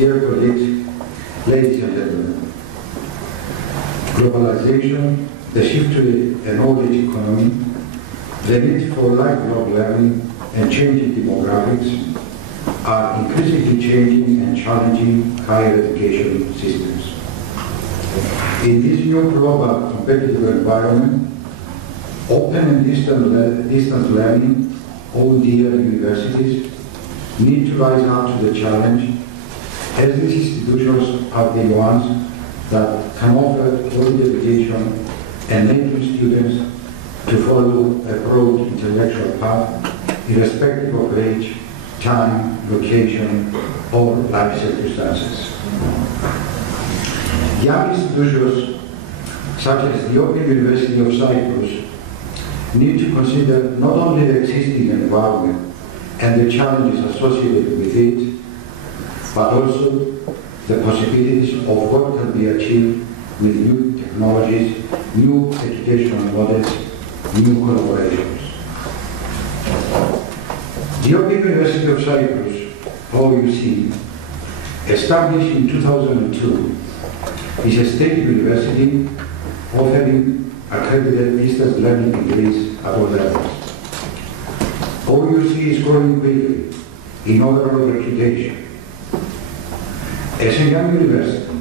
Dear colleagues, ladies and gentlemen, globalization, the shift to a knowledge economy, the need for lifelong learning and changing demographics are increasingly changing and challenging higher education systems. In this new global competitive environment, open and distance learning, ODL universities need to rise up to the challenge, as these institutions are the ones that can offer quality education, enabling students to follow a broad intellectual path, irrespective of age, time, location, or life circumstances. Young institutions, such as the Open University of Cyprus, need to consider not only the existing environment and the challenges associated with it, but also the possibilities of what can be achieved with new technologies, new educational models, new collaborations. The Open University of Cyprus, OUC, established in 2002, is a state university offering accredited distance learning degrees at all levels. OUC is growing quickly in overall reputation. As a young university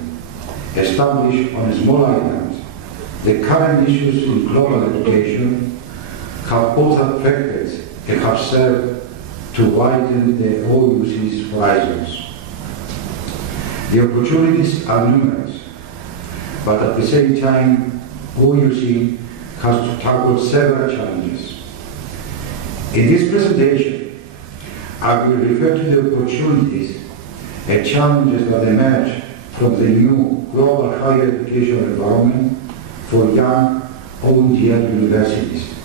established on a small island, the current issues in global education have both affected and have served to widen the OUC's horizons. The opportunities are numerous, but at the same time, OUC has to tackle several challenges. In this presentation, I will refer to the opportunities and challenges that emerge from the new global higher education environment for young ODL universities,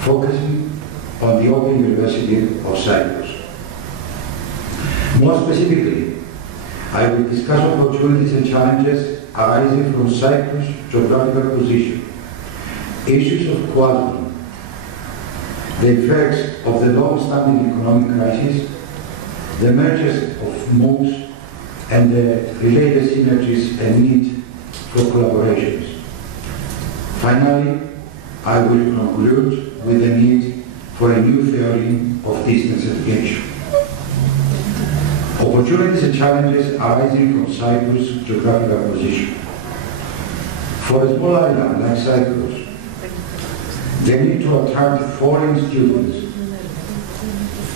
focusing on the Open University of Cyprus. More specifically, I will discuss opportunities and challenges arising from Cyprus' geographical position, issues of quality, the effects of the long-standing economic crisis, the emergence of MOOCs, and the related synergies and need for collaborations. Finally, I will conclude with the need for a new theory of distance education. Opportunities and challenges arising from Cyprus' geographical position. For a small island like Cyprus, the need to attract foreign students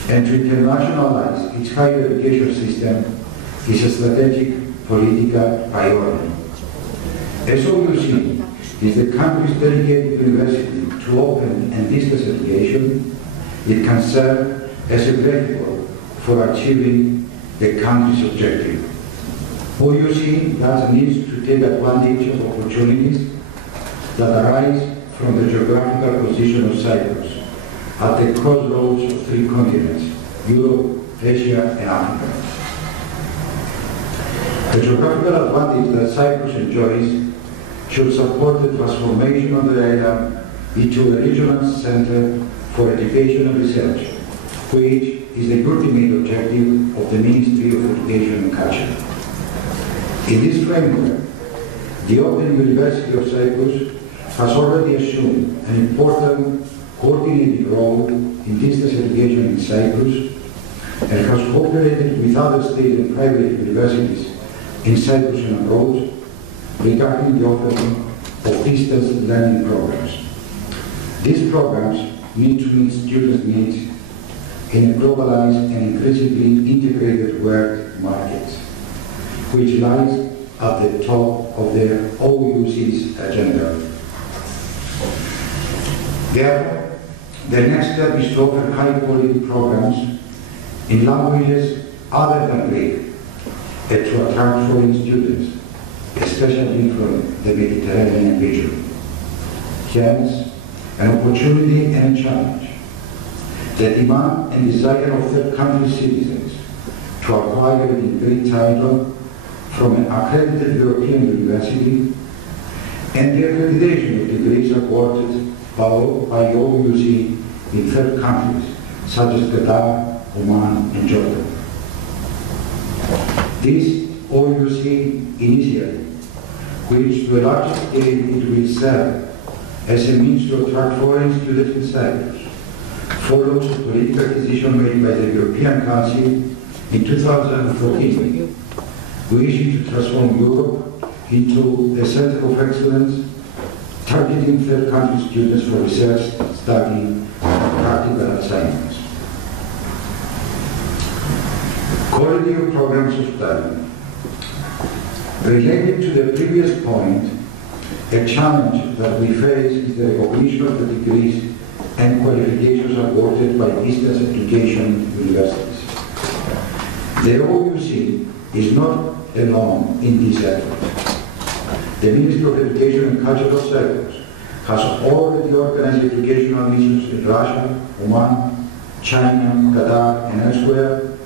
and to internationalize its higher education system is a strategic political priority. OUC is the country's dedicated university to open and distance education. It can serve as a vehicle for achieving the country's objective. OUC thus needs to take advantage of opportunities that arise from the geographical position of Cyprus at the crossroads of three continents, Europe, Asia, and Africa. The geographical advantage that Cyprus enjoys should support the transformation of the island into a regional center for education and research, which is the ultimate objective of the Ministry of Education and Culture. In this framework, the Open University of Cyprus has already assumed an important coordinated role in distance education in Cyprus and has cooperated with other state and private universities in Cyprus and abroad regarding the offering of distance learning programs. These programs need to meet students' needs in a globalized and increasingly integrated world market, which lies at the top of the OUC's agenda. Therefore, the next step is to offer high-quality programs in languages other than Greek and to attract foreign students, especially from the Mediterranean region. Hence, an opportunity and a challenge. The demand and desire of third country citizens to acquire a degree title from an accredited European university and the accreditation of degrees awarded by OUC in third countries such as Qatar, Oman, and Jordan. This OUC initiative, which to a large extent it will serve as a means to attract foreign students in Cyprus, follows a political decision made by the European Council in 2014, wishing to transform Europe into a center of excellence, targeting third country students for research, study, and practical assignments. Quality of programs of study. Related to the previous point, a challenge that we face is the recognition of the degrees and qualifications awarded by distance education universities. The OUC is not alone in this effort. The Ministry of Education and Cultural Cyprus has already organized educational missions in Russia, Oman, China, Qatar, and elsewhere,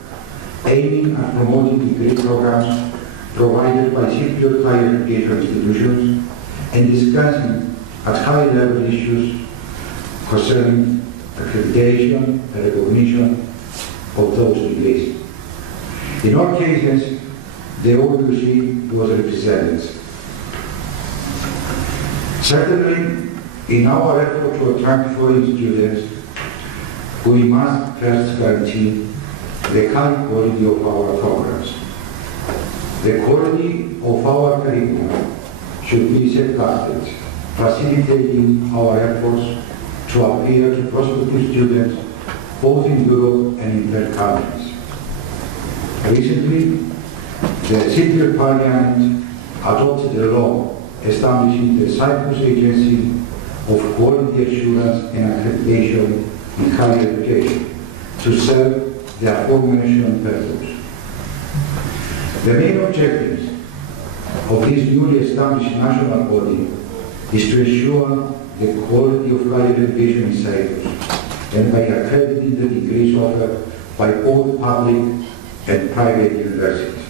aiming at promoting degree programs provided by Cypriot higher education institutions and discussing at high level issues concerning accreditation and recognition of those degrees. In all cases, the OUC was represented. Certainly, in our effort to attract foreign students, we must first guarantee the high quality of our programs. The quality of our curriculum should be safeguarded, facilitating our efforts to appeal to prospective students both in Europe and in third countries. Recently, the Cypriot Parliament adopted a law establishing the Cyprus Agency of Quality Assurance and Accreditation in Higher Education to serve the aforementioned purpose. The main objectives of this newly established national body is to ensure the quality of higher education in Cyprus and by accrediting the degrees offered by both public and private universities.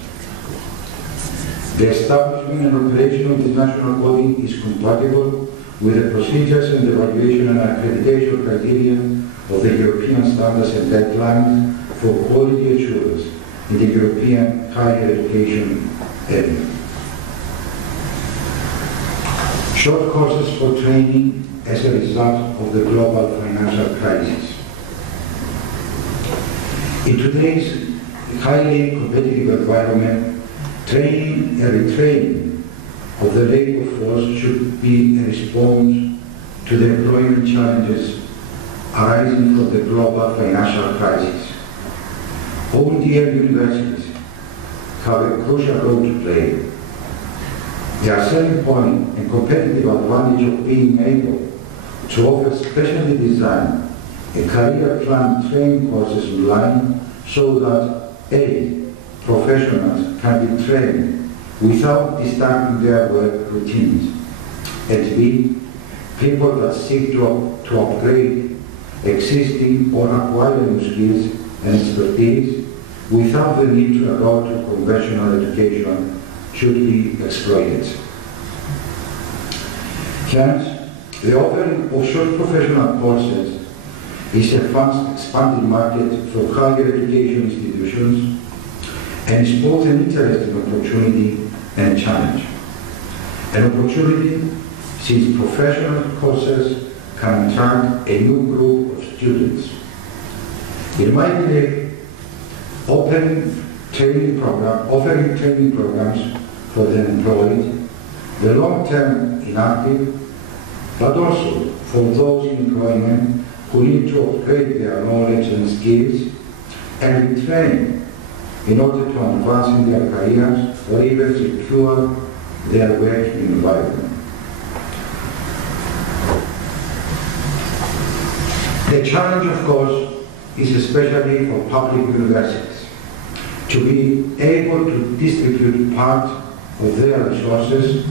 The establishment and operation of this national body is compatible with the procedures and evaluation and accreditation criteria of the European standards and guidelines for quality assurance in the European higher education area. Short courses for training as a result of the global financial crisis. In today's highly competitive environment, training and retraining of the labor force should be a response to the employment challenges arising from the global financial crisis. All DL universities have a crucial role to play. Their selling point and competitive advantage of being able to offer specially designed and career plan training courses online so that A, professionals can be trained without disturbing their work routines, and B, people that seek to upgrade existing or acquire new skills and expertise without the need to resort to conventional education should be exploited. Hence, the offering of short professional courses is a fast expanding market for higher education institutions and is both an interesting opportunity and a challenge. An opportunity since professional courses can attract a new group of students. In my belief, offering training programs for the employed, the long-term inactive, but also for those in employment who need to upgrade their knowledge and skills and retrain in order to advance in their careers or even secure their working environment. The challenge, of course, is especially for public universities to be able to distribute part of their resources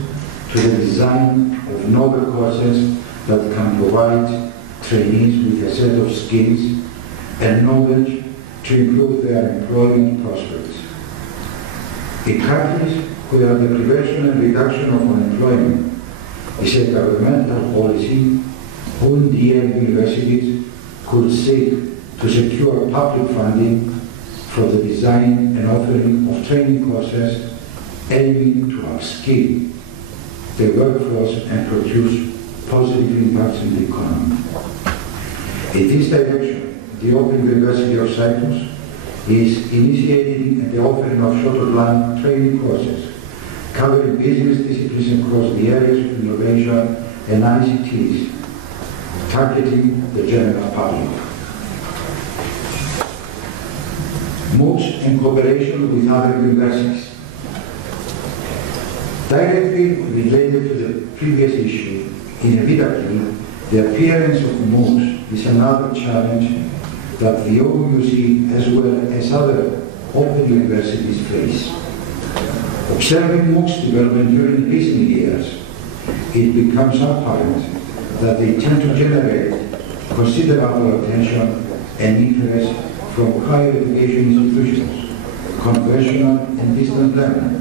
to the design of novel courses that can provide trainees with a set of skills and knowledge to improve their employment prospects. In countries where the prevention and reduction of unemployment is a governmental policy, DL universities could seek to secure public funding for the design and offering of training courses aiming to upskill the workforce and produce positive impacts in the economy. In this direction, the Open University of Cyprus is initiating the offering of short-term training courses covering business disciplines across the areas of innovation and ICTs, targeting the general public. MOOCs in cooperation with other universities. Directly related to the previous issue, inevitably, the appearance of MOOCs is another challenge that the OUC as well as other open universities face. Observing MOOCs development during recent years, it becomes apparent that they tend to generate considerable attention and interest from higher education institutions, conventional and distance learning,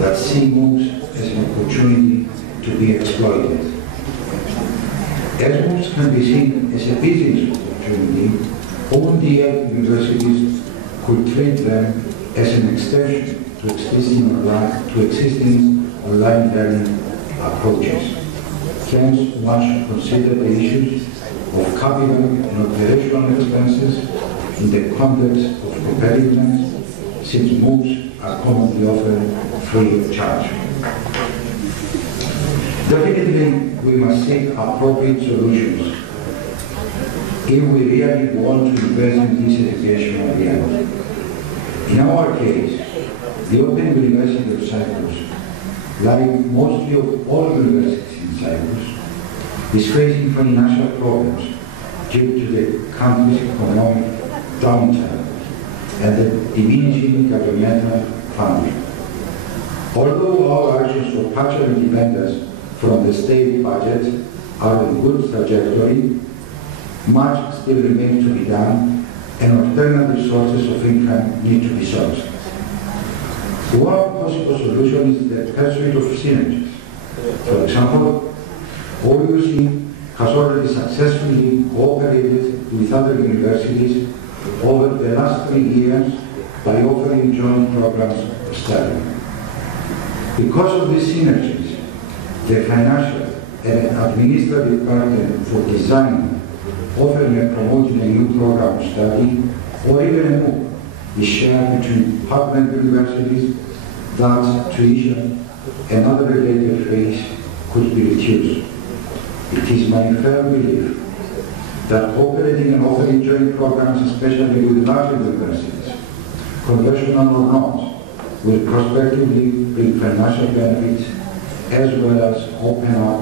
that see MOOCs as an opportunity to be exploited. As MOOCs can be seen as a business opportunity, ODL universities could treat them as an extension to existing online learning approaches. Hence, one should consider the issues of capital and operational expenses in the context of competitiveness, since MOOCs are commonly offered free of charge. Definitely, we must seek appropriate solutions if we really want to invest in this educational reality. In our case, the Open University of Cyprus, like mostly of all universities in Cyprus, is facing financial problems due to the country's economic downturn and the diminishing governmental funding. Although our actions for partial independence from the state budget are on good trajectory, much still remains to be done and alternative sources of income need to be sought. One possible solution is the pursuit of synergies. For example, OUC has already successfully cooperated with other universities over the last 3 years by offering joint programs of study. Because of these synergies, the financial and administrative burden for designing, offering and promoting a new program of study, or even a MOOC, is shared between partner universities, that tuition and other related fees could be reduced. It is my firm belief that cooperating and offering joint programs, especially with larger universities, conventional or not, will prospectively bring financial benefits as well as open up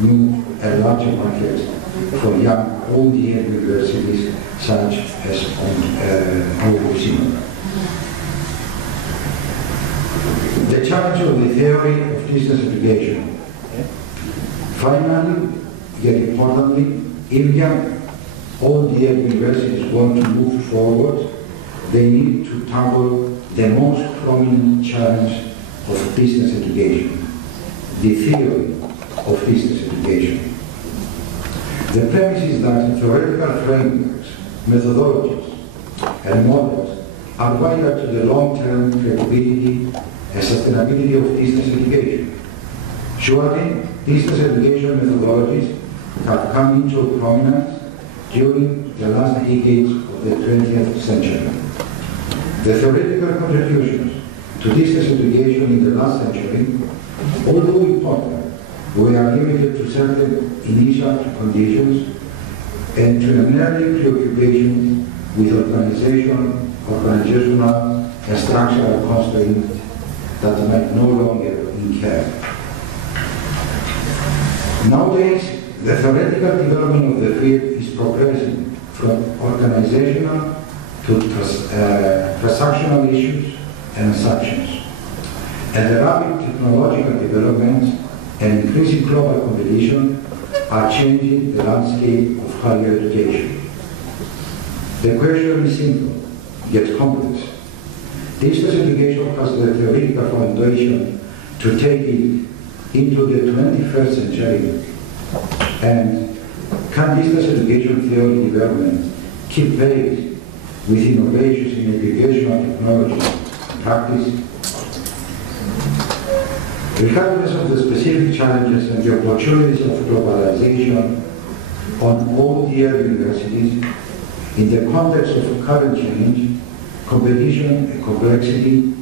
new and larger markets for young ODL universities such as OUC. The challenge of the theory of distance education. Finally, yet importantly, if young ODL universities want to move forward, they need to tackle the most prominent challenge of distance education, the theory of distance education. The premise is that theoretical frameworks, methodologies, and models are vital to the long-term credibility and sustainability of distance education. Surely, distance education methodologies have come into prominence during the last decades of the 20th century. The theoretical contributions to distance education in the last century, although important, were limited to certain initial conditions and to an early preoccupation with organizational and structural constraints that might no longer incur. Nowadays, the theoretical development of the field is progressing from organizational to transactional issues and assumptions. And the rapid technological developments and increasing global competition are changing the landscape of higher education. The question is simple, yet complex. Distance education has the theoretical foundation to take it into the 21st century, and can distance education theory development keep pace with innovations in educational technology and practice? Regardless of the specific challenges and the opportunities of globalization on all tier universities, in the context of current change, competition and complexity,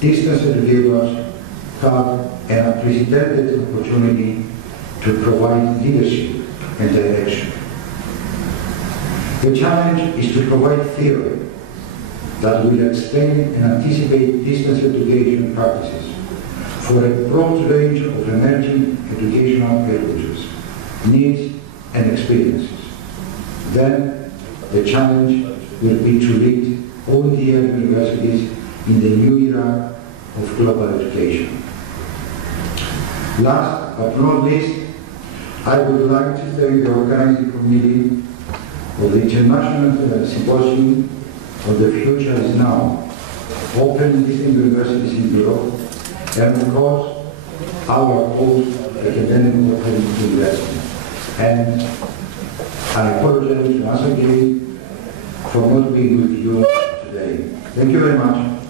distance educators have an unprecedented opportunity to provide leadership and direction. The challenge is to provide theory that will explain and anticipate distance education practices for a broad range of emerging educational purposes, needs and experiences. Then the challenge will be to lead all tier universities in the new era of global education. Last but not least, I would like to thank the organizing committee of the International Symposium on the Future is Now, open listing universities in Europe, and of course, our post-academic open university. And I apologize once again for not being with you today. Thank you very much.